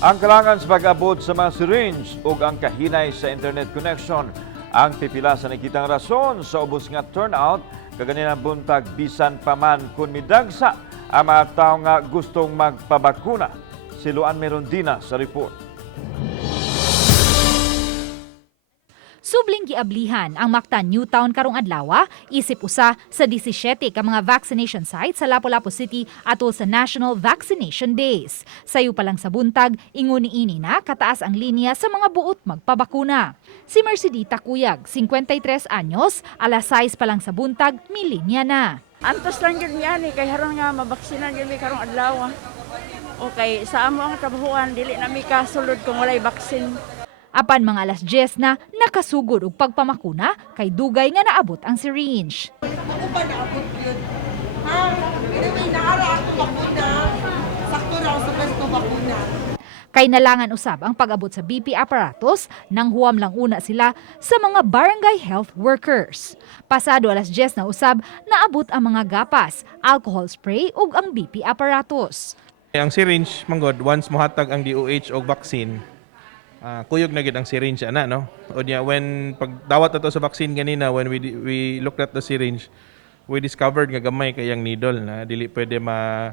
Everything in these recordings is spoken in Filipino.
Ang kalangan sa pag-abot sa mga syringe ug ang kahinay sa internet connection ang pipila sa nakitang rason sa ubos nga turnout kaganinang buntag bisan pa man kun midagsa ang mga tao nga gustong magpabakuna. Si Luan Merondina sa report. Subling giablihan ang Mactan Newtown karong adlaw isip usa sa 17 ka mga vaccination sites sa Lapu-Lapu City atol sa National Vaccination Days. Sayo pa lang sa buntag, ingon niini na kataas ang linya sa mga buot magpabakuna. Si Mercedita Cuyag, 53 anyos, alas 6 pa lang sa buntag, milinya na. Antos lang yun yan kay haron nga mabaksinan yun karong adlaw. Okay, sa amo ang trabahuan, dili na mi kasulod kung walay baksin. Apan mga alas 10 na nakasugod og pagpamakuna kay dugay nga naabot ang syringe. Ako ba naabot yun? Ha? May naara ako bakuna. Sakto na ako sa pwesto bakuna. Kay nalangan usab ang pag-abot sa BP apparatus nang huwam lang una sila sa mga barangay health workers. Pasado alas 10 na usab, naabot ang mga gapas, alcohol spray ug ang BP apparatus. Ang syringe, manggod, once mohatag ang DOH o vaccine, kuyog na gid ang syringe ana no. O niya when pagdawat ato sa vaccine ganina when we looked at the syringe, we discovered nga gamay kayang needle na dili pwede ma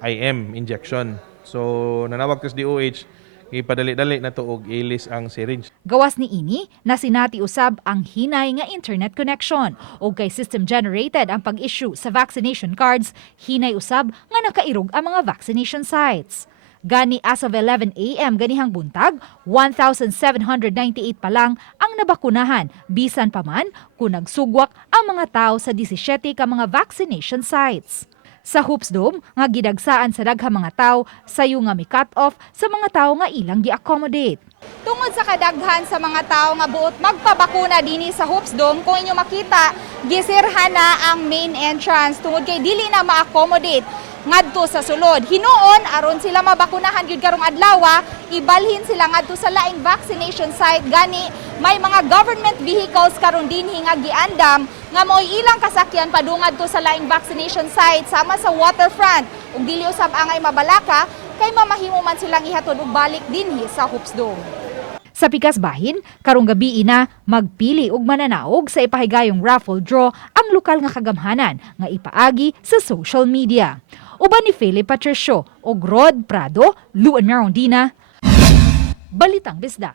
IM injection. So nanawag tas DOH ipadali-dali na to og ilis ang syringe. Gawas ni ini na sinati usab ang hinay nga internet connection o kay system generated ang pag-issue sa vaccination cards, hinay usab nga nakairog ang mga vaccination sites. Gani as of 11 a.m. ganihang buntag, 1,798 pa lang ang nabakunahan, bisan pa man kung nagsugwak ang mga tao sa 17 ka mga vaccination sites. Sa Hoops Dome, nga gidagsaan sa daghang mga tao, sayo nga mi cut off sa mga tao nga ilang gi-accommodate. Tungod sa kadaghan sa mga tao nga buot magpabakuna dinhi sa Hoops Dome, kung inyo makita, gisirhan na ang main entrance tungod kay dili na ma-accommodate ngadto sa sulod. Hinuon aron sila mabakunahan gyud karong adlaw, ibalhin sila ngadto sa laing vaccination site. Gani may mga government vehicles karon dinhi nga giandam nga mo'y ilang kasakyan padungad to sa laing vaccination site sama sa waterfront. Ug dili usab angay mabalaka kay mamahimo man silang ihatod og balik dinhi sa Hoops Dome. Sa pikas bahin, karong gabi ina magpili og mananaog sa ipahigayong raffle draw ang lokal nga kagamhanan nga ipaagi sa social media. Uban ni Philip Patricio og Rod Prado, Luan Merondina, Balitang Bisda.